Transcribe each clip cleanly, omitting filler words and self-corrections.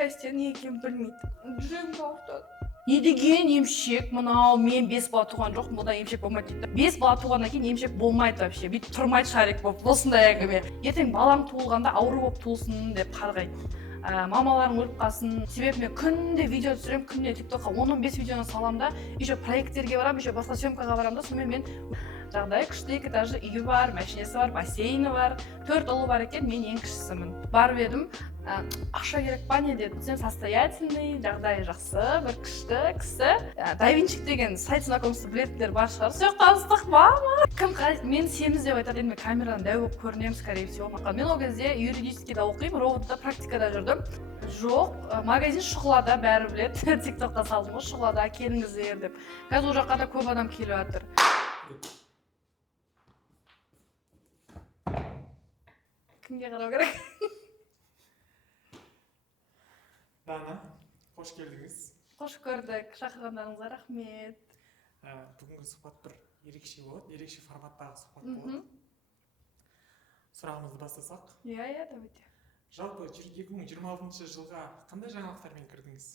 счастье не екенін білмейді. Жүрегімді ауыртады. Не деген емшек, мынау мен 5 бала туған жоқ, мұнда емшек болмайды дейді. 5 бала туғаннан кейін емшек болмайды вообще. Бүйтіп тұрмайды шарик болып. Осындай әңгіме. Ертең балам туылғанда ауру болып туылсын деп қарғайды. Мамаларың өліп қалсын. Себебі мен күнде видео түсіремін, күнде тиктокқа 10-15 видеоны саламын да, еще проекттерге барамын, еще басқа съемкаға барамын да, сонымен мен жағдай күшті, 2 этажды үйі бар, машинесі бар, бассейні бар, 4 ұлы бар екен, мен ең кішісімін. Барып едім, ақша керек па не деді, сен состоятельный, жағдайы жақсы, бір күшті кісі. Давинчик деген сайт знакомства білетіндер бар шығар. Сол таныстық мама. Кім мен семіз деп айтады, енді камерадан дәу болып көрінемін, скорее всего. Мен ол кезде юридическийда оқимын, роботта практикада жүрдім. Жоқ, магазин Шұғылада, бәрі біледі. Тиктокта салдым ғой, Шұғылада келіңіздер деп. Қазір ол жаққа да көп адам келіп жатыр. Кімге қарау керек? Дана, қош келдіңіз. Қош көрдік, шақырғандарыңызға рахмет. Бүгінгі сұхбат бір ерекше болады, ерекше форматтағы сұхбат болады. Сұрағымызды бастасақ. Иә, давайте. Жалпы 2026 жылға қандай жаңалықтармен кірдіңіз?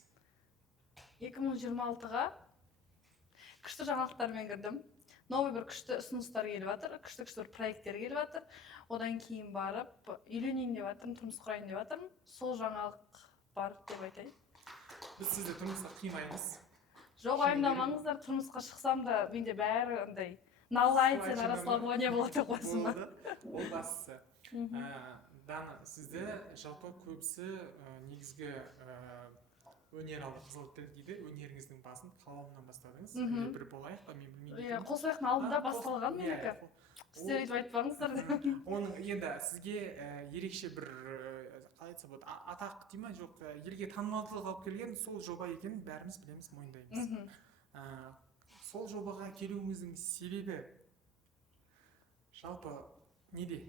2026-ға күшті жаңалықтармен кірдім. Новый бір күшті ұсыныстар келіп жатыр, күшті бір проекттер келіп жатыр. Одан кейін барып үйленейін деп жатырмын, тұрмыс құрайын деп жатырмын. Сол жаңалық бар деп айтайын. Біз сізді тұрмысқа қимаймыз. Жоқ, уайымдамаңыздар, тұрмысқа шықсам да менде бәрі андай налайт, сен расслабление болады деп қойсын ба. Ол бастысы. Дана, сізді жалпы көбісі негізгі өнер алды қызыл тіл дейді, өнеріңіздің басын қаламынан бастадыңыз. Бір болайық па, мен білмеймін. Қосаяқтың алдында басталған менікі. Сіздер өйтіп айтпаңыздар. Оның енді сізге ерекше бір қалай айтса болады, атақ дей ма, жоқ, елге танымалдылық алып келген сол жоба екенін бәріміз білеміз, мойындаймыз. Сол жобаға келуіңіздің себебі жалпы неде?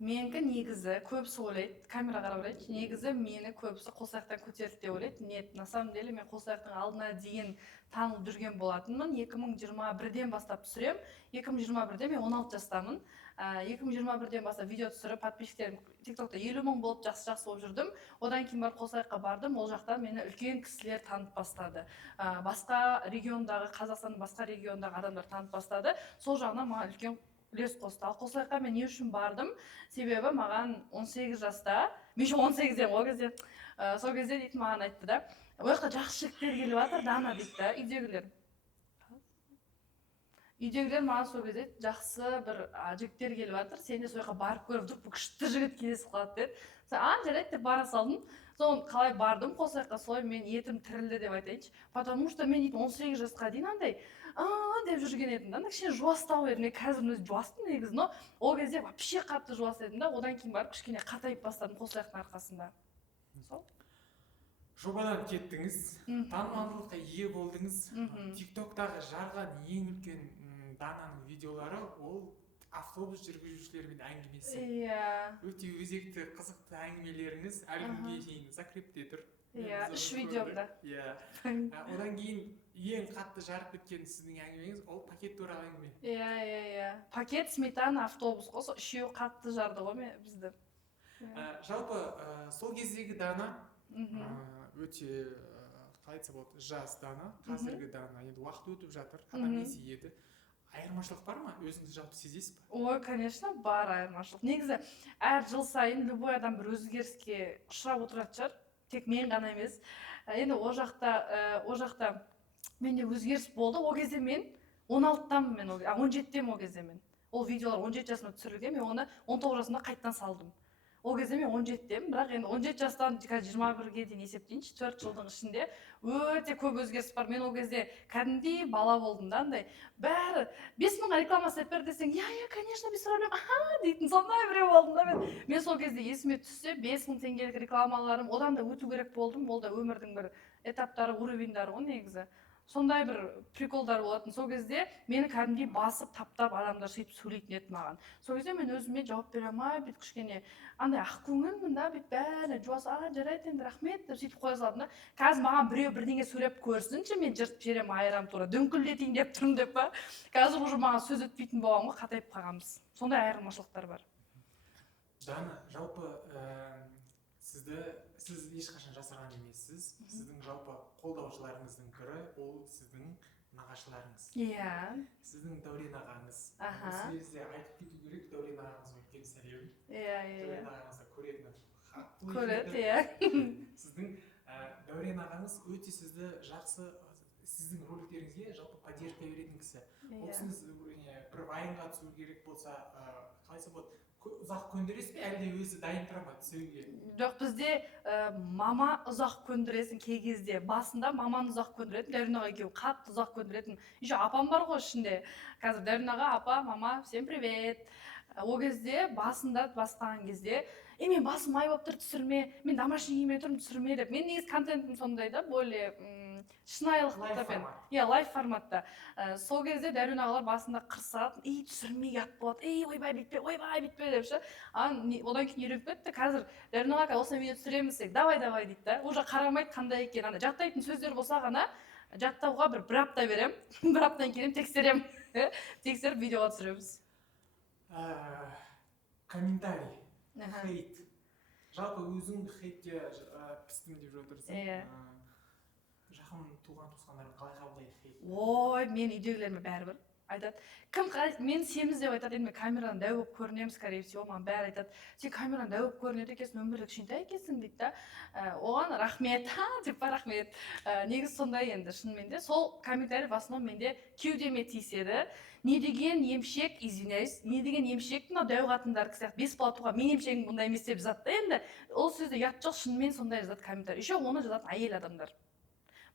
Менікі негізі көбісі ойлайды, камера қарап ойлайды, негізі мені көбісі қосаяқтан көтерілді деп ойлайды. Нет, на самом деле мен қосаяқтың алдына дейін танылып жүрген болатынмын. 2021-ден бастап түсірем. 2021-де мен 16 жастамын. 2021-ден бастап видео түсіріп, подписчиктерім тиктокта 50 мың болып жақсы болып жүрдім. Одан кейін барып қосаяққа бардым. Ол жақтан мені үлкен кісілер танып бастады. Басқа региондағы, Қазақстанның басқа региондағы адамдар танып бастады. Сол жағынан маған үлкен үлес қосты. Ал қосаяққа мен не үшін бардым? Себебі маған 18 жаста, мен 18-ден ол кезде, сол кезде дейтін маған айтты да, ол жақта жақсы жігіттер келіп жатыр, Дана дейді да, үйдегілер. Үйдегілер маған сол кезде жақсы бір жігіттер келіп жатыр, сен де сол жаққа барып көріп, вдруг күшті жігіт келесіп қалады деді. Жарайды деп бара салдым. Соны қалай бардым қосаяққа, солай мен етім тірілді деп айтайыншы. Потому что мен 18 жасқа дейін андай деп жүрген едім да, кішкене жуастау едім. Мен қазір өзі жуастым негізі, но ол кезде вообще қатты жуас едім да, одан кейін барып кішкене қатайып бастадым қосаяқтың арқасында. Сол. Жобадан кеттіңіз, танымалдылыққа ие болдыңыз. Тиктоктағы жарған ең үлкен Дананың видеолары ол автобус жүргізушілерімен әңгімесі. Өте өзекті, қызықты әңгімелеріңіз әлі күнге дейін закрепте тұр. 3 видеомда. Одан кейін ең қатты жарып кеткен сіздің әңгімеңіз ол пакет туралы әңгіме. Пакет, сметана, автобус қоса үшеуі қатты жарды ғой бізді. Жалпы сол кездегі Дана өте қалай айтса болады, жас Дана, қазіргі Дана, енді уақыт өтіп жатыр, адам есейеді. Айырмашылық бар ма? Өзіңіз жалпы сезесіз ба? Ой, конечно, бар айырмашылық. Негізі әр жыл сайын любой адам бір өзгеріске ұшырап отыратын шығар. Тек мен ғана емес. Енді ол жақта менде өзгеріс болды. Ол кезде мен 16-тамын мен, 17-тем ол кезде мен. Ол видеолар 17 жасымда түсірілген, мен оны 19 жасымда қайттан салдым. Ол кезде мен 17-тем, бірақ енді 17 жастан 21-ге дейін есептейінші, 4 жылдың ішінде өте көп өзгеріс бар. Мен ол кезде кәдімгідей бала болдым да, андай бәрі 5000-ға реклама істеп бер десең, конечно, без проблем, дейтін сондай біреу болдым да. Мен сол кезде есіме түссе 5000 теңгелік рекламаларым, одан да өту керек болдым. Ол да өмірдің бір этаптары, уровеньдары ғой негізі. Сондай бір приколдар болатын. Сол кезде мені кәдімгідей басып, таптап адамдар сөйтіп сөйлейтін еді маған. Сол кезде мен өзіме жауап бере алмай, бүйтіп кішкене андай ақкөңілмін да, бүйтіп бәрі жуас, жарайды енді рахмет деп сөйтіп қоя салдым да. Қазір маған біреу бірдеңе сөйлеп көрсінші, мен жыртып жіберемін, айырамын тура, дөңкілдетейін деп тұрмын деп па. Қазір уже маған сөз өтпейтін болған ғой, қатайып қалғанбыз. Сондай айырмашылықтар бар. Дана, жалпы сіз ешқашан жасырған емессіз. Сіздің жалпы қолдаушыларыңыздың бірі ол сіздің нағашыларыңыз. Иә. Сіздің Дәурен ағаңыз. Аха. Осы кезде айтып кету керек, Дәурен ағаңызға үлкен сәлем. Иә. Дәурен ағаңызды көретін. Көреді, иә. Сіздің Дәурен ағаңыз өте сізді жақсы, сіздің роликтеріңізге жалпы поддержка беретін кісі. Ол кісіңіз бір вайнға түсу керек болса, қалайса болады, ұзақ көндіресіз бе, әлде өзі дайын тұра ма түсуге? Жоқ, бізде мама ұзақ көндіресін кей кезде. Басында маманы ұзақ көндіретін, Дәурен аға екеуі қатты ұзақ көндіретін. Еще апам бар ғой ішінде. Қазір Дәурен аға, апа, мама, всем привет. Ол кезде басында бастаған кезде мен басым ай болып тұр, түсірме, мен домашний киіммен тұрмын, түсірме деп. Мен негізі контентім сондай да, более шынайылықпен, лайв форматта. Сол кезде Дәурен ағалар басында қырсады, түсірмей ұят болады, ойбай бүйтпе деп ше. Одан кейін үйреніп кетті. Қазір Дәурен аға осындай видео түсіреміз, давай дейді да. Уже қарамайды қандай екен, жаттайтын сөздер болса ғана жаттауға бір апта берем, бір аптадан кейін тексерем, тексеріп видеоға түсіреміз. Комментарий, хейт. Жалпы өзің хейтке пістім деп жатырсың. Жақын туған туысқандарың қалай қабылдайды хейт? Ой, мен үйдегілеріме бәрібір айтады. Кім қалайды, мен семіз деп айтады, енді мен камерадан дәу болып көрінемін, скорее всего, маған бәрі айтады. Сен камерадан дәу болып көрінеді екенсің, өмірде кішкентай екенсің дейді да. Оған рахмет, деп рахмет. Негізі сондай енді шынымен де. Сол комментарий в основном менде кеудеме тиіседі. Не деген емшек, извиняюсь, не деген емшек, мынау дәу қатындар сияқты бесбала туған мен емшегім бұндай емес деп жазады да. Енді ол сөзде ұят жоқ, шынымен сондай жазады комментарий. Еще оны жазатын әйел адамдар.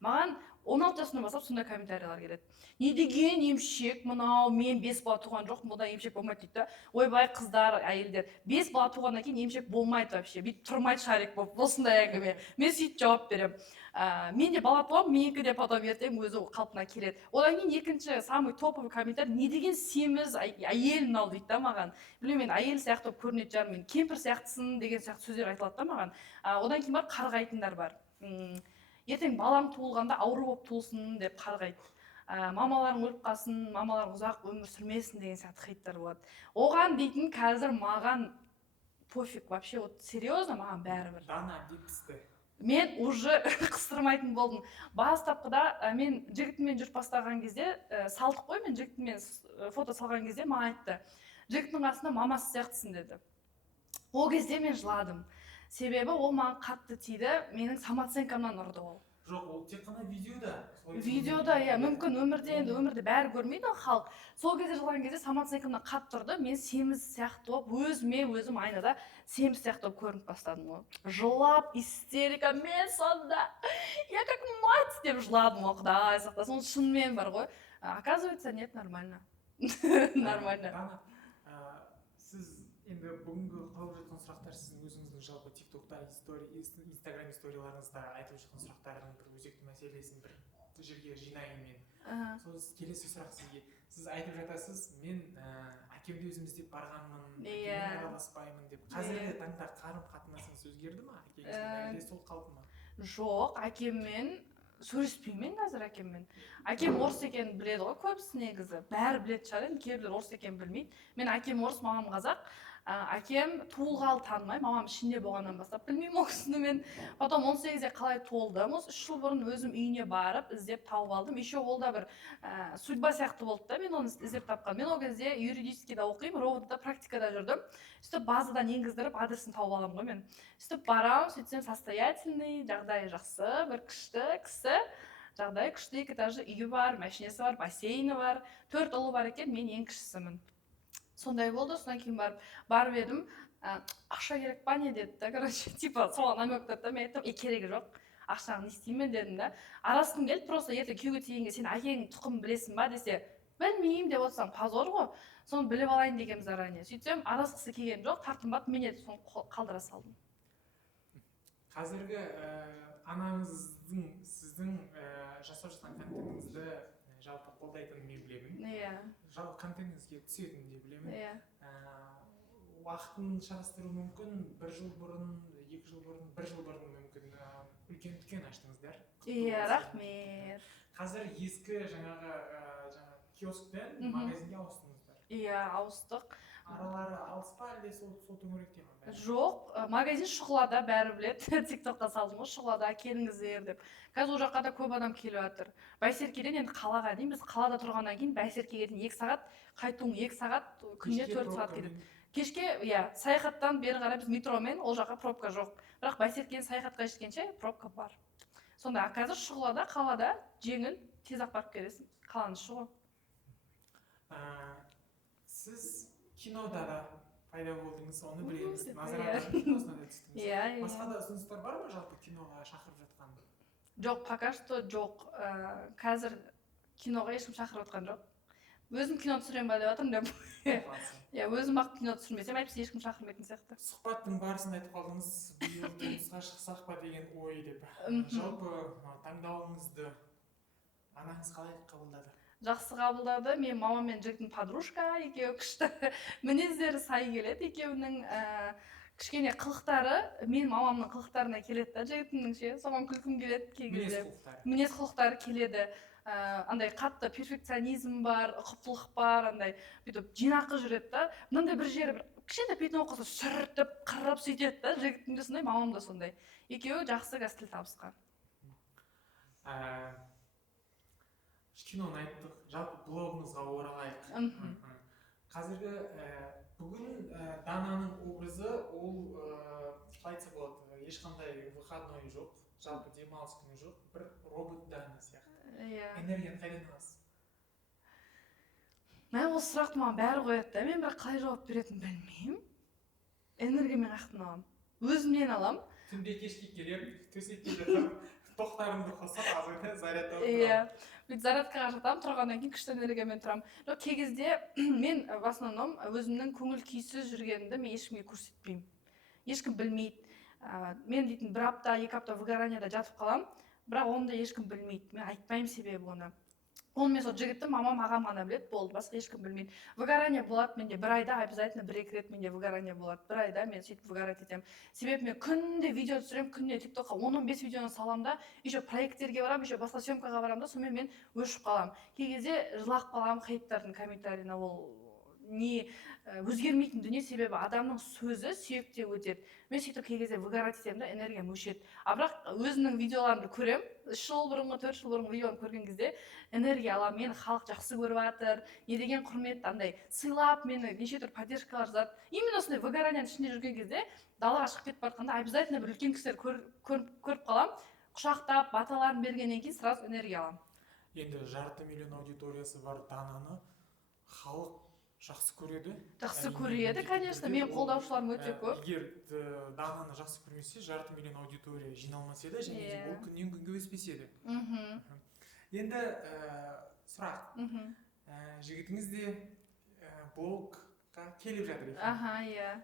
Маған 16 жасымнан бастап сондай комментарийлар келеді. Не деген емшек, мынау мен 5 бала туған жоқпын, бұндай емшек болмайды дейді да. Ойбай қыздар, әйелдер, 5 бала туғаннан кейін емшек болмайды вообще. Бүйтіп тұрмайды шарик болып, осындай әңгіме. Мен сөйтіп жауап беремін. Мен де бала туамын, менікі де потом ертең өзі қалпына келеді. Одан кейін екінші самый топовый комментарий, не деген семіз әйел мынау дейді да маған. Білмеймін, мен әйел сияқты болып көрінетін шығармын, мен кемпір сияқтысың деген сияқты сөздер айтылады да маған. Одан кейін бар қарғайтындар бар. Ертең балам туылғанда ауру болып туылсын деп қарғайды. Мамаларың өліп қалсын, мамаларың ұзақ өмір сүрмесін деген сияқты хейттер болады. Оған дейтін қазір маған пофиг вообще, вот серьезно маған бәрібір. Дана депсті. Мен уже қыстырмайтын болдым. Бастапқыда мен жігітіммен жүріп бастаған кезде, салдық қой, мен жігітіммен фото салған кезде маған айтты. Жігіттің қасында мамасы сияқтысың деді. Ол кезде мен жыладым. Себебі ол маған қатты тиді, менің самооценкамнан ұрды ол. Жоқ, ол тек қана видеода. Видеода, мүмкін өмірде бәрі көрмейді халық. Сол кезде жылаған кезде самооценкамнан қатты ұрды, мен семіз сияқты болып, өзім айнада семіз сияқты болып көрініп бастадым ғой. Жылап, истерика, мен сонда, я как мать деп жыладым ғой, Құдай сақтасын, шынымен бар ғой. Оказывается, нет, нормально. Нормально. Сіз енді бүгінгі қойып жатқан сұрақтар сіздің өзіңіздің жалпы тиктокта, инстаграм историяларыңызда айтып жатқан сұрақтардың бір өзекті мәселесін бір жерге жинайын мен. Сол келесі сұрақ сізге. Сіз айтып жатасыз, мен әкемді өзім іздеп барғанмын, әкеммен араласпаймын деп. Қазіргі таңда қарым-қатынасыңыз өзгерді ма? Әлде сол қалды ма? Жоқ, әкеммен сөйлеспеймін қазір әкеммен. Әкем орыс екенін біледі ғой көбісі негізі. Бәрі біледі шығар, енді кейбіреулер орыс екенін білмейді. Мен әкем орыс, мамам қазақ. Әкем туылғалы танымай, мамам ішінде болғаннан бастап білмеймін ол кісіні мен. Потом 18-де қалай туылдым, 3 жыл бұрын өзім үйіне барып іздеп тауып алдым. Еще ол да бір судьба сияқты болды да, мен оны іздеп тапқан. Мен ол кезде юридическийда оқимын, ровдда практикада жүрдім. Сөйтіп базадан енгіздіріп адресін тауып аламын ғой мен. Сөйтіп барам, сөйтсем состоятельный, жағдайы жақсы, бір күшті кісі. Жағдайы күшті, 2 этажды үйі бар, машинесі бар, бассейні бар, 4 ұлы бар екен, мен ең кішісімін. Сондай болды, содан кейін барып едім, ақша керек па не деді да, короче, типа соған намек берді да, мен айттым, керегі жоқ, ақшаны не істеймін дедім да. Арасқым келді, просто ертең күйеуге тигенге сен әкеңнің тұқымын білесің ба десе, білмеймін деп отырсам позор ғой, соны біліп алайын дегенмін заранее. Сөйтсем арасқысы келген жоқ, тартынбады, мен де соны қалдыра салдым. Қазіргі анаңыздың сіздің жасап жатқан контентіңізді жалпы қолдайтынын мен білемін. Иә. Жалпы контентіңізге түсетінін де білемін. Иә. Уақытын шарастыру мүмкін, 1 жыл бұрын, 2 жыл бұрын, 1 жыл бұрын мүмкін үлкен дүкен аштыңыздар. Иә, рахмет. Қазір ескі жаңағы киосктен магазинге ауыстыңыздар. Иә, ауыстық. аралары алыс па әлде сол төңіректе ма? Жоқ, магазин Шұғылада, бәрі біледі. TikTokқа салдым ғой, Шұғылада келіңіздер деп. Қазір ол жаққа да көп адам келіп жатыр. Байсеркеден енді қалаға дейін, біз қалада тұрғаннан кейін Байсеркеге дейін 2 сағат, қайтуың 2 сағат, күніне 4 сағат кетеді. Кешке, иә, саяхаттан бері қарай біз метромен, ол жаққа пробка жоқ. Бірақ Байсеркеден саяхатқа жеткенше пробка бар. Сонда қазір Шұғылада, қалада жеңіл, тез ақ барып келесің. Қаланың Шұғы. Сіз кинода да пайда болдыңыз, оны білеміз. Назарбаев киносына да түстіңіз. Иә. Басқа да ұсыныстар бар ма жалпы киноға шақырып жатқан? Жоқ, пока что жоқ. Қазір киноға ешкім шақырып отқан жоқ. Өзім кино түсірем ба деп жатырмын деп. Иә, өзім ақ кино түсірмесем, әйтпесе ешкім шақырмайтын сияқты. Сұхбаттың барысында айтып қалдыңыз, биыл тұрмысқа шықсақ па деген ой деп. Жалпы таңдауыңызды анаңыз қалай қабылдады? Жақсы қабылдады. Мен мамам мен жігіттің подружка, екеуі күшті. Мінездері сай келеді, екеуінің кішкене қылықтары мен мамамның қылықтарына келеді да, жігітімнің ше, соған күлкім келеді кей кезде. Мінез құлықтары келеді. Андай қатты перфекционизм бар, ұқыптылық бар, андай бүйтіп жинақы жүреді да. Мынандай бір жері бір кішкентай бетіне оқыса сүртіп, қырып сөйтеді да, жігітім де сондай, мамам да сондай. Екеуі жақсы қазір тіл табысқан. Киноны айттық, жалпы блогыңызға оралайық. Қазіргі бүгін Дананың образы ол қалай айтса болады, ешқандай выходной жоқ, жалпы демалыс күні жоқ, бір робот Дана сияқты. Энергияны қайдан аласыз? Мен осы сұрақты маған бәрі қояды да, мен бірақ қалай жауап беретінін білмеймін. Энергиямен қаяқтан аламын? Өзімнен аламын. Түнде кешке келемін, төсекке жатамын, тоқтарымды қосып, азырда зарядталып тұрамын. Бүйтіп зарядкаға жатамын, тұрғаннан кейін күшті энергиямен тұрамын. Жоқ, кей кезде мен в основном өзімнің көңіл күйсіз жүргенімді мен ешкімге көрсетпеймін. Ешкім білмейді. Мен дейтін бір апта, 2 апта выгоранияда жатып қаламын, бірақ оны да ешкім білмейді. Мен айтпаймын себебі оны. Оны мен сол жігітті мамам, ағам ғана біледі, болды, басқа ешкім білмейді. Выгорание болады менде бір айда, обязательно 1-2 рет менде выгорание болады. Бір айда мен сөйтіп выгорать етемін. Себебі мен күнде видео түсіремін, күнде TikTokқа 10-15 видеоны саламын да, еще проекттерге барамын, еще басқа съемкаға барамын да, сонымен мен өшіп қаламын. Кей кезде жылап қаламын хейттардың комментарийіне, ол не өзгермейтін дүние, себебі адамның сөзі сүйекте өтеді. Мен сөйтіп кей кезде выгорать етемін да, энергиям өшеді. Бірақ өзінің видеоларымды көремін, 3 жыл бұрынғы, 4 жыл бұрынғы видеоны көрген кезде энергия аламын, мені халық жақсы көріп жатыр, не деген құрмет, андай сыйлап мені неше түрлі поддержкалар жазады. Именно осындай выгоранияның ішінде жүрген кезде далаға шығып кетіп баратқанда обязательно бір үлкен кісілер көріп қаламын, құшақтап, баталарын бергеннен кейін сразу энергия аламын. Енді 500 000 аудиториясы бар Дананы халық жақсы көреді. Жақсы көреді, конечно, мен қолдаушыларым өте көп. Егер Дананы жақсы көрмесе, 500 000 аудитория жиналмас еді, және де ол күннен күнге өспес еді. Енді сұрақ, жігітіңіз де блогқа келіп жатыр екен.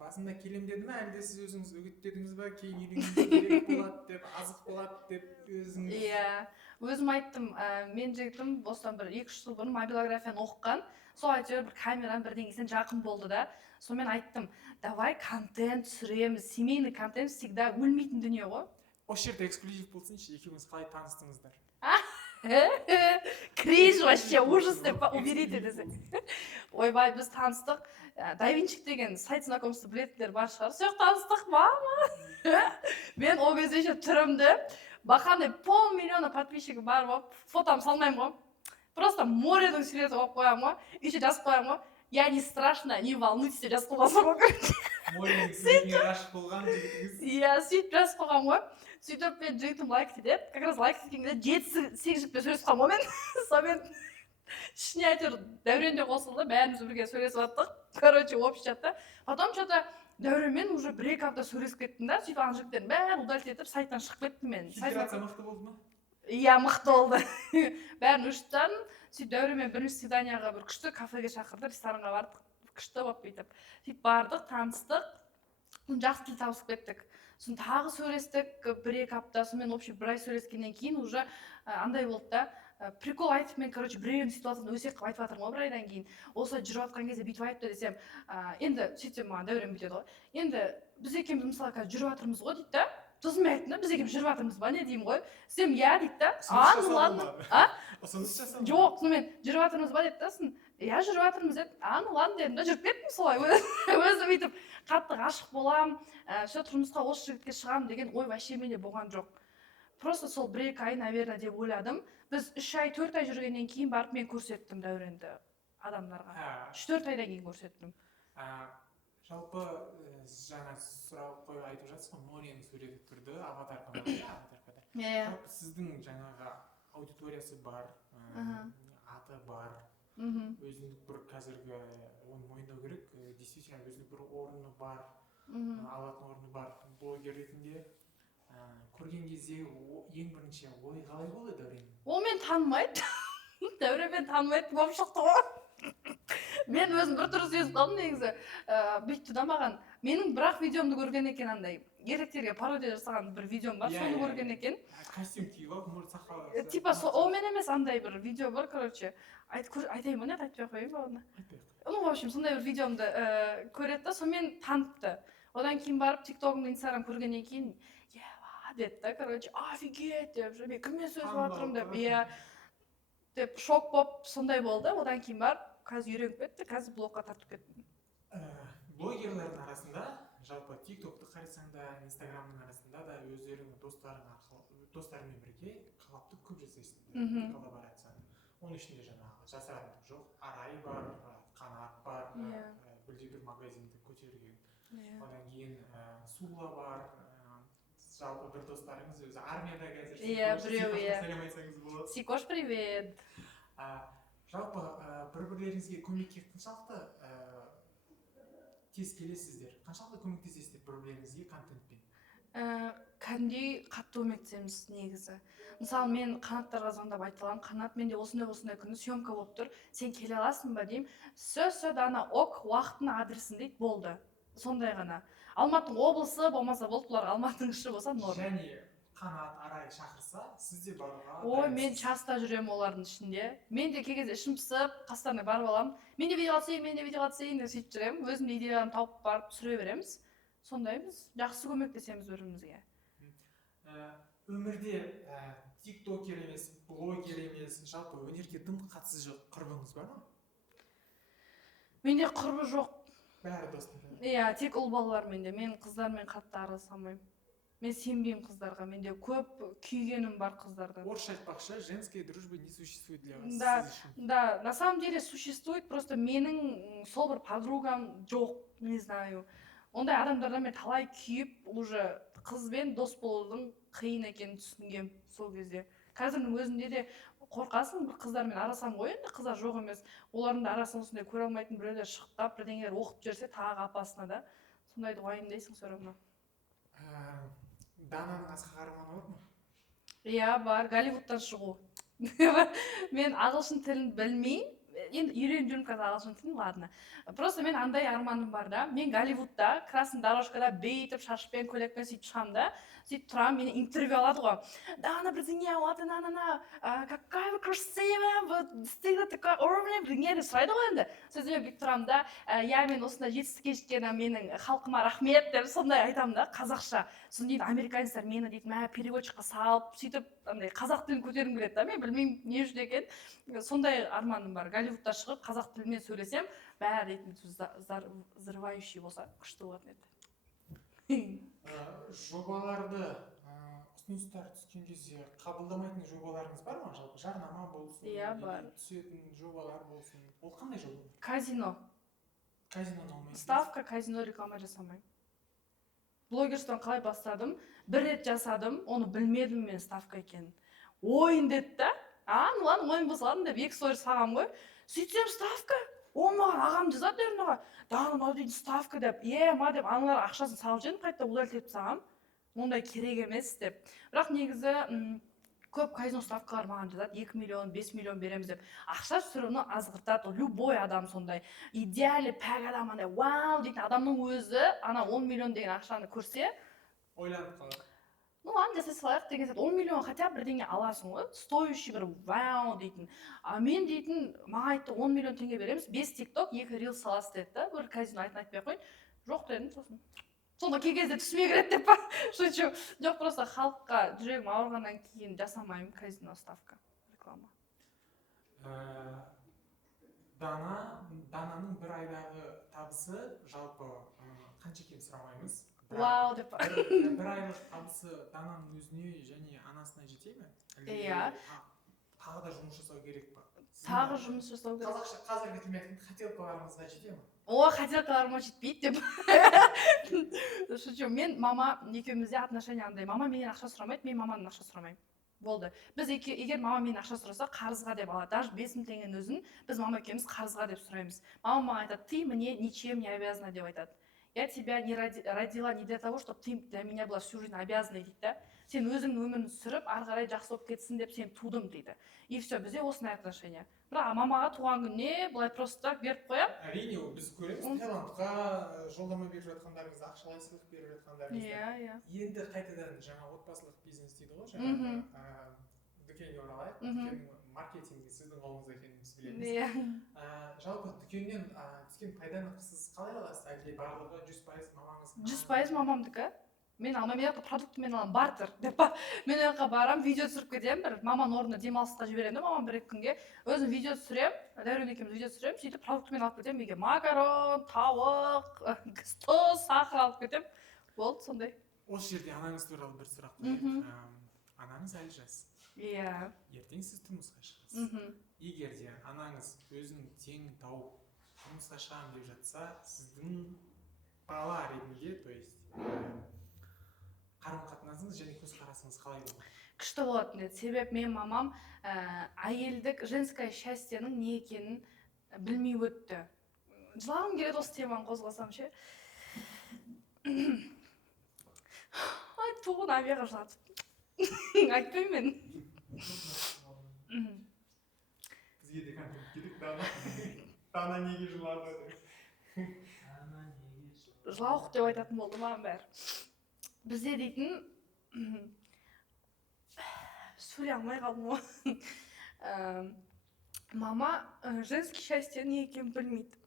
Басында келем деді ме, әлде сіз өзіңіз үгіттедіңіз ба, кейін үйленгенде керек болады деп, азық болады деп өзіңіз? Өзім айттым, мен жігітім осыдан бір 2-3 жыл бұрын мобилографияны оқыған, сол әйтеуір бір камераның бірдеңесіне жақын болды да, сонымен айттым, давай контент түсіреміз, семейный контент всегда өлмейтін дүние ғой. Осы жерде эксклюзив болсыншы, екеуіңіз қалай таныстыңыздар? Кринж вообще, ужас деп уберите десе. Ойбай, біз таныстық, Дайвинчик деген сайт знакомства білетіндер бар шығар. Сол таныстық, мама. Мен ол кезде еще түрімді, бақандай 500 000 подписчигі бар ғой, фотом салмаймын ғой. Просто моредің суреті қойып қоямын ғой, еще жазып қоямын ғой. Я не страшно, не волнуйтесь, жазып қойғансам ғой. Моредің суретіне ғашық болған жігітіңіз. Иә, сөйтіп жазып қойғам ғой. Сөйтіп мен жігітім лайк етеді, как раз лайк еткенде 7-8 жігітпен сөйлесіп қалым ғой мен. Сонымен ішіне әйтеуір Дәуренде қосылды, бәріміз бірге сөйлесіп аттық. Короче, общий чатта. Потом что-то Дәуренмен уже 1-2 апта сөйлесіп кеттім да, сөйтіп ана жігіттерін бәрін удалить етіп, сайттан шығып кеттім мен. Фильтрация мықты болды ма? Иә, мықты болды. Бәрін өшіптен, сөйтіп Дәуренмен бірінші свиданияға бір күшті кафеге шақырды, ресторанға бардық, күшті болып бүйтіп. Сөйтіп бардық, таныстық, жақсы тіл табысып кеттік. Сосын тағы сөйлестік 1-2 апта, сонымен общий бір ай сөйлескеннен кейін уже андай болды да, прикол айтып мен, короче, біреудің ситуацияны өсек қылып айтып жатырмын ғой бір айдан кейін. Осылай жүріп жатқан кезде бүйтіп айтты десем, енді сөйтсем маған Дәурен бүйтеді ғой. Енді біз екеуміз мысалы қазір жүріп жатырмыз ғой дейді да. Сосын мен айттым да, біз екеуміз жүріп жатырмыз ба, не деймін ғой. Сен иә дейді да. Ну ладно. ұсыныс жасау. жоқ мен жүріп жатырмыз ба деді да сосын иә жүріп жатырмыз деді ну ладно дедім да жүріп кеттім солай өзім өйтіп қатты ғашық боламын все тұрмысқа осы жігітке шығамын деген ой вообще менде болған жоқ. Просто сол 1-2 ай наверное деп ойладым. Біз 3 ай 4 ай жүргеннен кейін барып мен көрсеттім Дәуренді адамдарға. 3-4 айдан кейін көрсеттім. Жалпы жаңа сұрақ қойып айтып жатсыз ғой, Моренің суреті тұрды аватаркада. Жалпы сіздің жаңағы аудиториясы бар, аты бар, өзінің бір қазіргі оны мойындау керек, действительно өзінің бір орны бар, алатын орны бар блогер ретінде. Көрген кезде ең бірінші ой қалай болды Дәурен? Ол мен танымайды. Дәурен мен танымайды болып шықты ғой. Мен өзім бір түрлі сезіп қалдым негізі. Бүйтті да маған. Менің бірақ видеомды көрген екен андай. Еркектерге пародия жасаған бір видеом бар, соны көрген екен. Костюм киіп алып, мұрт сақал. Типа ол мен емес андай бір видео бар, короче. Айтайын ба, нет, айтпай ақ қояйын ба оны? Ну, в общем, сондай бір видеомды көреді да, сонымен таныпты. Одан кейін барып TikTok-ын, Instagram көргеннен кейін деді да, короче, офигеть деп, мен кіммен сөз жатырмын деп, деп шок болып сондай болды. Одан кейін барып қазір үйреніп кетті, қазір блогқа тартып кеттім. Блогерлердің арасында, жалпы TikTok-ты қарасаң да, Instagram-ның арасында да өздерінің достарымен бірге коллабты көп жасайсың, коллаборацияны. Оның ішінде жаңағы жасыратыны жоқ, Арай бар, Қанат бар, білде бір магазинді көтерген. Одан кейін Сула бар, жалпы бір достарыңыз өзі армияда қазір. Сәлем айтсаңыз болады. Сикош, привет! Жалпы бір-бірлеріңізге көмекке қаншалықты тез келесіздер? Қаншалықты көмектесесіздер бір-бірлеріңізге контентпен? Кәдімгідей қатты көмектесеміз негізі. Мысалы мен Қанаттарға звондап айтылам, Қанат менде осындай күні съемка болып тұр, сен келе аласың ба деймін. Сөз ана ок уақытын адресін дейді, болды. Сондай ғана. Алматының облысы болмаса болды, бұлар Алматының іші болса норм. Және Қанат, Арай шақырса, сіз де баруға? Ой, мен часто жүремін олардың ішінде. Мен де кей кезде ішім пысып, қастарына барып аламын. Мен де видеоға түсейін деп сөйтіп жүремін. Өзімде идеяларымды тауып барып түсіре береміз. Сондай біз жақсы көмектесеміз бірімізге. Өмірде тиктокер емес, блогер емес, жалпы өнерге тым қатысы жоқ құрбыңыз бар ма? Менде құрбы жоқ. Бәрі достар. Иә, тек ұл балалар менде. Мен қыздармен қатты араласа алмаймын. Мен сенбеймін қыздарға. Менде көп күйгенім бар қыздардан. Орысша айтпақшы, женская дружба не существует для вас. Да, на самом деле существует, просто менің сол бір подругам жоқ, не знаю. Ондай адамдардан мен талай күйіп, уже қызбен дос болудың қиын екенін түсінгем сол кезде. Қазірдің өзінде де қорқасың, бір қыздармен арасам ғой, енді қыздар жоқ емес. Олардың да арасын осындай көре алмайтын біреулер шығып, бірдеңелер оқып жүрсе тағы апасына да. Сондайды уайымдайсың все равно. Дананың асқақ арманы бар ма? Иә, бар, Голливудтан шығу. Мен ағылшын тілін білмеймін. Енді үйреніп жүрмін қазір ағылшын тілін, ладно. Просто мен андай арманым бар да. Мен Голливудта, красный дорожкада бейтіп, шашпен, көйлекпен сөйтіп шығамын да. Сөйтіп тұрамын, мені интервью алады ғой. Дана, бірдеңе, вот она, какая вы красивая, вот стыдно такая, уровень, бірдеңе деп сұрайды ғой енді. Сөзіме бүйтіп тұрамын да, я мен осындай жетістікке жеткені менің халқыма рахмет деп сондай айтамын да, қазақша. Сосын дейді, американецтер мені дейді, переводчикқа салып, сөйтіп қазақ тілін көтергім келеді да, мен білмеймін не жүрді екен. Сондай арманым бар. Голливудта шығып, қазақ тілімен сөйлесем, бәрі дейтін взрывающий болса, күшті болатын еді. Жобаларды, ұсыныстар түскен кезде қабылдамайтын жобаларыңыз бар ма? Жалпы жарнама болсын, түсетін жобалар болсын. Ол қандай жоба? Казино. Казиноны алмайсыз? Ставка, казино реклама жасамаймын. Блогерствен қалай бастадым? Бір рет жасадым, оны білмедім мен ставка екенін. Ойын деді да? Ну ладно, ойын болса ладно деп 2 сторис салғам ғой. Сөйтсем ставка. Ол маған ағам жазады ерінаға. Дана мынау дейді ставка деп. Ма деп аналар ақшасын салып жедім, қайта удалить етіп салғам. Ондай керек емес деп. Бірақ негізі көп казино ставкалар маған жазады. 2 миллион, 5 миллион береміз деп. Ақша все равно азғыртады. Любой адам сондай. Идеальный пәк адам андай, вау дейтін адамның өзі ана 10 миллион деген ақшаны көрсе, ойланып қалады. Ну ладно, жасай салайық деген сияқты 10 миллион хотя бірдеңе аласың ғой, стоящий бір вау дейтін. Мен дейтін, маған айтты 10 миллион теңге береміз, 5 TikTok, 2 Reels саласыз деді да, бір казино айтпай қойын. Жоқ дедім, сосын. Сонда кей кезде түсіме кіреді деп па? Шучу. Жоқ, просто халыққа жүрегім ауырғаннан кейін жасамаймын казино ставка реклама. Дананың бір айдағы табысы жалпы қанша екенін сұрамаймыз. Вау деп. бір айлық табысы Дананың өзіне және анасына жете ме? Иә. Тағы да жұмыс жасау керек па? Тағы жұмыс жасау керек. Қазақша қазіргі тілмен айтқанда хотелкаларыңызға жете ме? Хотелкаларыма жетпейді деп. Шучу, мен мама екеумізде отношения андай. Мама менен ақша сұрамайды, мен мамадан ақша сұрамаймын. Болды. Біз егер мама менен ақша сұраса, қарызға деп алады. Даже 5000 теңгенің өзін біз мама екеуміз қарызға деп сұраймыз. Мама маған айтады: "Ты мне ничем не обязана" деп айтады. "Я тебя не родила не для того, чтобы ты для меня была всю жизнь обязана" дейді да. Сен өзің өмірін сүріп, ары қарай жақсы болып кетсін деп сен тудым дейді. И все, бізде осындай отношения. Бірақ мамаға туған күніне былай просто так беріп қоямын. Әрине, біз көреміз Таиландқа жолдама беріп жатқандарыңызды, ақшалай сыйлық беріп жатқандарыңызды. Иә. Енді қайтадан жаңа отбасылық бизнес дейді ғой, жаңағы дүкенге оралайық. Дүкеннің маркетингі сіздің қолыңызда екенін біз білеміз. Иә. Жалпы дүкеннен түскен пайданы сіз қалай аласыз? Әлде барлығы 100% мамаңыз? 100% мамамдікі. Мен алмаймын, мен продукты мен аламын, бартер деп па. Мен жаққа барам, видео түсіріп кетемін, бір маманың орнына демалысқа жіберемін да, мамам 1-2 күнге. Өзім видео түсіремін, Дәурен екеуміз видео түсіремін, сөйтіп продукты мен алып кетемін, үйге макарон, тауық, тұз, сахар алып кетемін. Болды, сондай. Осы жерде анаңыз туралы бір сұрақ қояйық. Анаңыз әлі жас. Иә. Ертең сіз тұрмысқа шығасыз. Егер де анаңыз өзінің теңін тауып тұрмысқа шығамын деп жатса, сіздің бала ретінде, то есть қарым-қатынасыңыз және көзқарасыңыз қалай болады? Күшті болатын еді. Себеп мен мамам әйелдік женское счастьенің не екенін білмей өтті. Жылағым келеді осы теманы қозғасам ше. Ай, туғын абияға жылады. Айтпаймын мен. Бізге де контент керек, Дана неге жылады деп. Жылауық деп айтатын болды маған бәрі. Бізде дейтін, сөйлей алмай қалдым ғой. Мама женский счастье не екенін білмейді.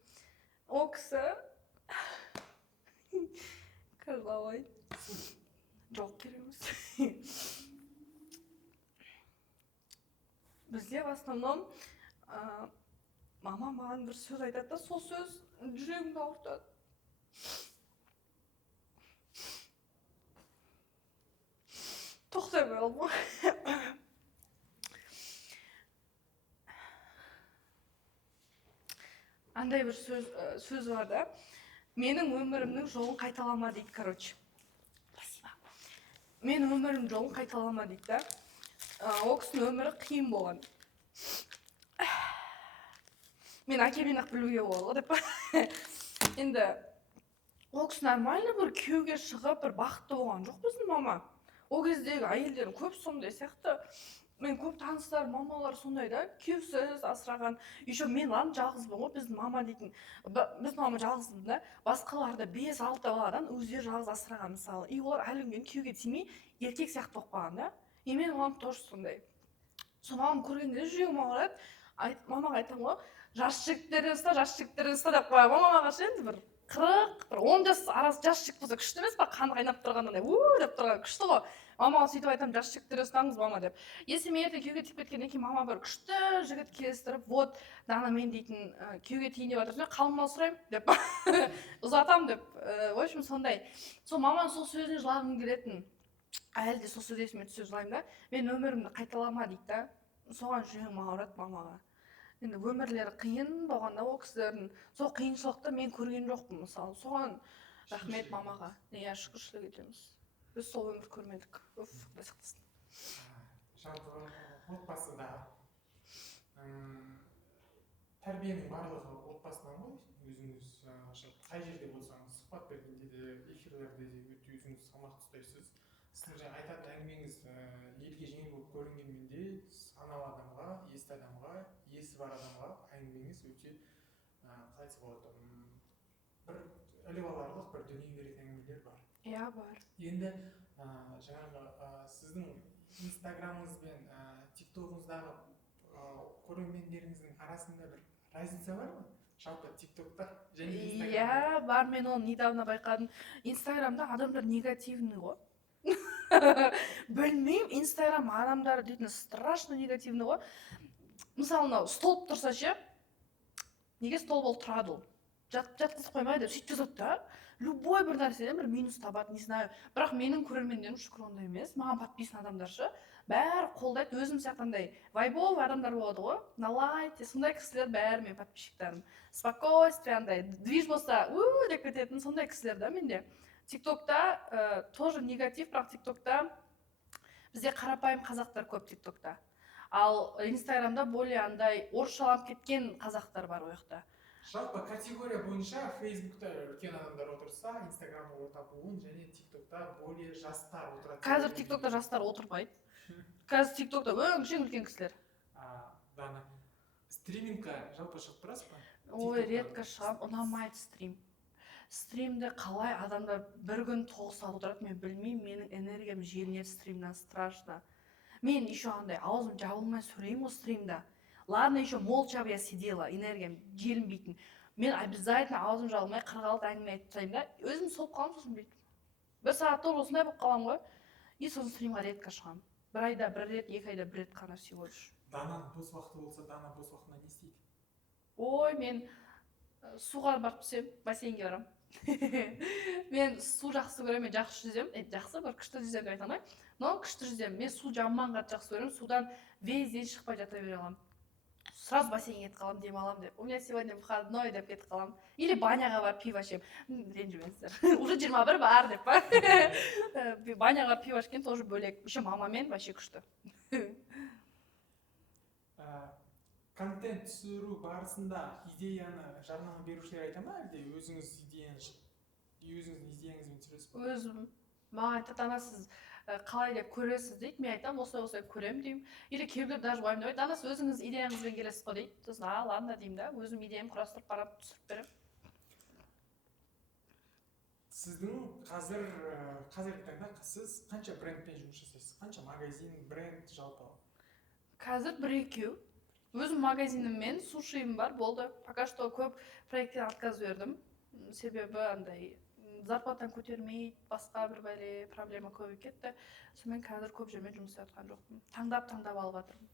О кісі карлауай жоқ кереміз. Бізде в основном мама маған бір сөз айтады да, сол сөз жүрегімді ауыртады. Тоқтай қалдым ғой. Андай бір сөз бар да. Менің өмірімнің жолын қайталама дейді, короче. Спасибо. Мен өмірімнің жолын қайталама дейді да. Ол кісінің өмірі қиын болған. Мен әкемен-ақ білуге болады деп. Енді ол кісі нормально бір күйеуге шығып, бір бақытты болған жоқ біздің мама. Ол кездегі әйелдердің көп сондай сияқты. Мен көп таныстар, мамалар сондай да, күйеусіз асыраған. Еще мен жалғызбын ғой, біздің мама дейтін. Біздің мама жалғызбын да, басқаларды 5-6 баладан өздері жалғыз асыраған мысалы. И олар әлі күнге күйеуге тимей, еркек сияқты болып қалған да. И мен мамам тоже сондай. Сол мамам көргенде жүрегім ауырады. Мамаға айтамын ғой, жас жігіттерден ұста деп қоямын. Мамаға қарсы енді бір 40-10 жас арасы жас жігіт болса күшті емес па? Қаны қайнап тұрғанда деп тұрған күшті ғой. Мамаға сөйтіп айтамын, жас жігіттерден ұстаңыз мама деп. Если мен ертең күйеуге тиіп кеткеннен кейін мама бір күшті жігіт келістіріп, вот Дана мен дейтін күйеуге тиейін деп жатырсың, қалыңмал сұраймын деп ұзатам деп. В общем, сондай. Сол маманың сол сөзіне жылағым келетін. Әлі де сол сөз есіме түсіп жылаймын да. Мен өмірімді қайталама дейді да. Соған жүрегім ауырады мамаға. Енді өмірлері қиын болғанда ол кісілердің сол қиыншылықты мен көрген жоқпын мысалы. Соған рахмет мамаға. Иә, шүкіршілік етеміз. Біз сол өмір көрмедік. Құдай сақтасын. Жалпы отбасыда тәрбиенің барлығы отбасынан ғой. Өзіңіз қай жерде болсаңыз, сұхбат бергенде де, эфирлерде де өте өзіңіз салмақ ұстайсыз. Сіздің жаңа айтатын әңгімеңіз елге жеңіл болып көрінгенмен де саналы адамға, есті адамға, есі бар адамға әңгімеңіз өте қалай болады, бір іліп аларлық бір дүние беретін әңгімелер бар. Иә, бар. Енді жаңағы сіздің инстаграмыңыз бен тиктогыңыздағы көрермендеріңіздің арасында бір разница бар ма? Жалпы тиктокта және инстаграмда? Иә, бар, мен оны недавно байқадым. Инстаграмда адамдар негативный ғой. Білмеймін, инстаграм адамдары дейтін страшно негативный ғой. мысалы мынау столб тұрса ше, неге стол болып тұрады ол? Жатқызып қоймайды, сөйтіп жазады да. Любой бір нәрседен бір минус табады, не знаю. Бірақ менің көрермендерім шүкір ондай емес. Маған подписан адамдар ше, бәрі қолдайды, өзім сияқтандай вайбовый адамдар болады ғой. Налайте, сондай кісілер бәрі менің подписчиктарым. Спокойствие андай, движ болса, деп кететін сондай кісілер да менде. ТикТокта тоже негатив, бірақ ТикТокта бізде қарапайым қазақтар көп ТикТокта. Ал Инстаграмда более андай орысшаланып кеткен қазақтар бар ол жақта. Жалпы категория бойынша Фейсбукта үлкен адамдар отырса, Инстаграмда орта буын және ТикТокта более жастар отырады. Қазір ТикТокта жастар отырмайды. Қазір ТикТокта өңшең үлкен кісілер. Дана, стримингқа жалпы шығып тұрасыз ба? Ой, редко шығам, ұнамайды стрим. Стримде қалай адамдар бір күн 9 сағат отырады, мен білмеймін, менің энергиям желінеді стримнан, страшно. Мен еще андай аузым жабылмай сөйлеймін ғой стримда. Ладно, еще молча бы я сидела, энергиям желінбейтін. Мен обязательно аузым жабылмай 46 әңгіме айтып тастаймын да, өзім солып қаламын, сосын бүйтіп. Бір сағат толы осындай болып қаламын ғой. И сосын стримға редко шығамын. Бір айда бір рет, 2 айда бір рет қана всего лишь. Дананың бос уақыты болса, Дана бос уақытында не істейді? Ой, мен суға барып түсем, бассейнге барам. Мен су жақсы көремін, мен жақсы жүзем. Жақсы, бір күшті жүзем деп айта алмаймын. Но күшті жүзем. Мен су жаман қатты жақсы көремін. Судан весь день шықпай жата бере аламын. Сразу бассейнге кетіп қаламын, демаламын деп. У меня сегодня выходной деп кетіп қаламын. Или баняға барып пиво ішем. Ренжімеңіздер. Уже 21 бар деп па. Баняға пиво ішкен тоже бөлек. Еще мамамен вообще күшті. Контент түсіру барысында идеяны жарнама берушілер айта ма, әлде өзіңіз идеяңызбен түсіресіз ба? Өзім. Маған айтады, ана сіз қалай деп көресіз дейді, мен айтамын, осылай көремін деймін. Или кейбіреулер даже уайымдайды, ана сіз өзіңіз идеяңызбен келесіз ғой дейді. Сосын ладно деймін да, өзім идеям құрастырып барып түсіріп беремін. Сіздің қазіргі таңда сіз қанша брендпен жұмыс жасайсыз? Қанша магазин, бренд жалпы? Қазір 1-2. Өзім магазиніммен сушиім бар, болды. Пока что көп проекттен отказ бердім. Себебі андай зарплатан көтермейді, басқа бір бәле проблема көп кетті. Сонымен қазір көп жермен жұмыс істеп жатқан жоқпын. Таңдап алып жатырмын.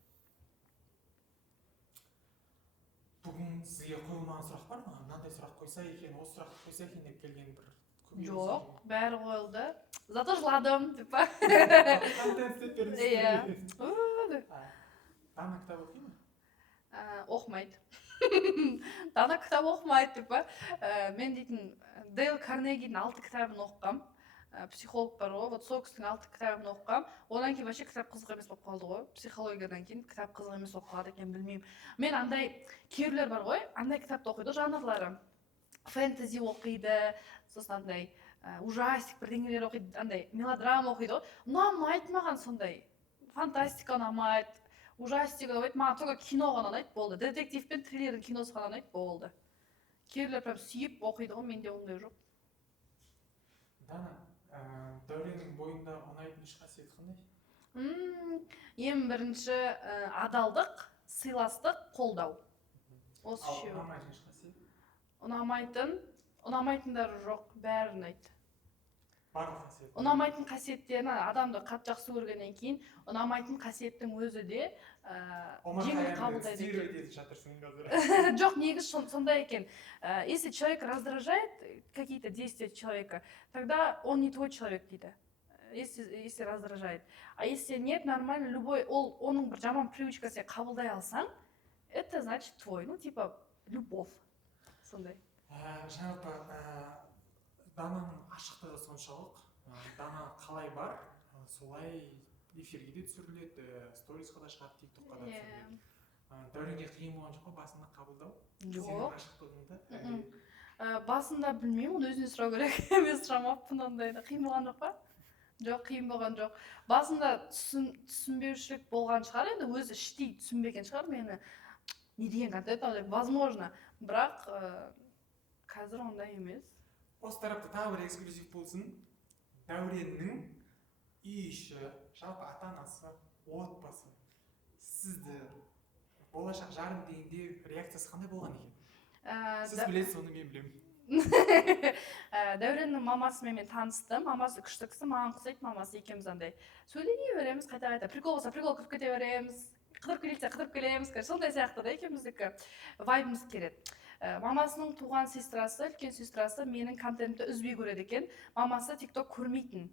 Бүгін сізге қойылмаған сұрақ бар ма? Мынандай сұрақ қойса екен, осы сұрақты қойса екен деп келген бір. Жоқ, бәрі қойылды. Зато жыладым деп па. Контент істеп беріңіз. Иә. Дана кітап оқи ма? Оқымайды. Дана кітап оқымайды деп па. Мен дейтін Дейл Карнегидің 6 кітабын оқығам. Психолог бар ғой, вот сол кісінің 6 кітабын оқығам. Одан кейін вообще кітап қызық емес болып қалды ғой. Психологиядан кейін кітап қызық емес болып қалады екен, білмеймін. Мен андай кейбіреулер бар ғой, андай кітапты оқиды, жанрлары. Фэнтези оқиды, сосын андай ужастик бірдеңелер оқиды, андай мелодрама оқиды ғой. Ұнамайды маған сондай. Фантастика ұнамайды, ужастик ұнамайды, маған только кино ғана ұнайды, болды. Детектив пен триллердің киносы ғана ұнайды, болды. Кейбіреулер прям сүйіп оқиды ғой, менде ондай жоқ. Дана, Дәуреннің бойында ұнайтын үш қасиет қандай? Ең бірінші адалдық, сыйластық, қолдау. Осы үшеуі. Ал ұнамайтын үш қасиет? Ұнамайтындары жоқ, бәрі ұнайды. Барлық қасиет. Ұнамайтын қасиеттерін адамды қатты жақсы көргеннен кейін, ұнамайтын қасиеттің өзі де жеңіл қабылдайды екен. Деді жатырсың қазір. Жоқ, негіз сондай екен. Если человек раздражает какие-то действия человека, тогда он не твой человек дейді. Если раздражает. А если нет, нормально, любой, оның бір жаман привычкасын қабылдай алсаң, это значит твой, ну типа любовь. Сондай. Жалпы Дананың ашықтығы соншалық. Дана қалай бар, солай эфирге де түсіріледі, сторисқа да шығады, тиктокқа да түсіріледі. Дәуренге қиын болған жоқ па басында қабылдау? Жоқ. Ашықтығыңды? Басында білмеймін, оны өзіне сұрау керек. Мен сұрамаппын ондайды. Қиын болған жоқ па? Жоқ, қиын болған жоқ. Басында түсінбеушілік болған шығар, енді өзі іштей түсінбеген шығар мені. Не деген контент деп, возможно. Бірақ қазір ондай емес. Осы тарапта тағы бір эксклюзив болсын. Дәуреннің үй іші, жалпы ата-анасы, отбасы сізді болашақ жарым дегенде реакциясы қандай болған екен? Сіз білесіз, оны мен білемін. Дәуреннің мамасымен мен таныстым. Мамасы күшті кісі, маған ұқсайды, мамасы екеуміз андай сөйлей береміз, қайта-қайта. Прикол болса, прикол кіріп кете береміз. қыдырып келеміз сондай сияқты да екеуміздікі вайбымыз келеді. Мамасының туған сестрасы, үлкен сестрасы менің контентті үзбей көреді екен. Мамасы тикток көрмейтін.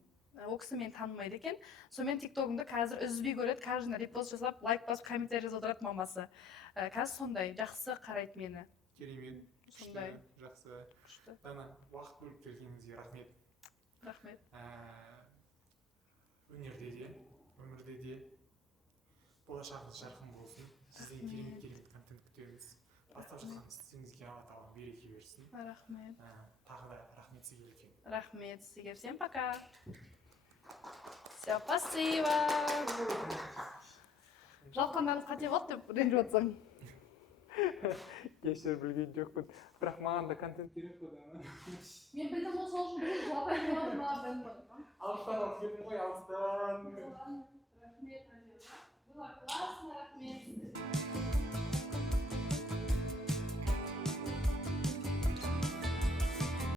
Ол кісі мені танымайды екен. Сонымен тиктогымды қазір үзбей көреді, каждый репост жасап, лайк басып, комментарий жазып отырады мамасы. Қазір сондай жақсы қарайды мені. Керемет. Сондай. Жақсы. Дана, уақыт бөліп келгеніңізге рахмет. Рахмет. Өнерде де, өмірде де болашағыңыз жарқын болсын. Сізден керемет контент күтеміз. Бастап жатқан істеріңізге Алла тағала береке берсін. Рахмет. Тағы да рахмет сізге үлкен. Рахмет сізге. Всем пока. Все, спасибо. Жалқандарыңыз қате болды деп ренжіп отырсаң. Кешір білген жоқпын. Бірақ маған да контент керек қой. Мен білдім ол сол үшін жалқан алыстан алып келдім ғой, алыстан. Рахмет. Было классно, рахмет.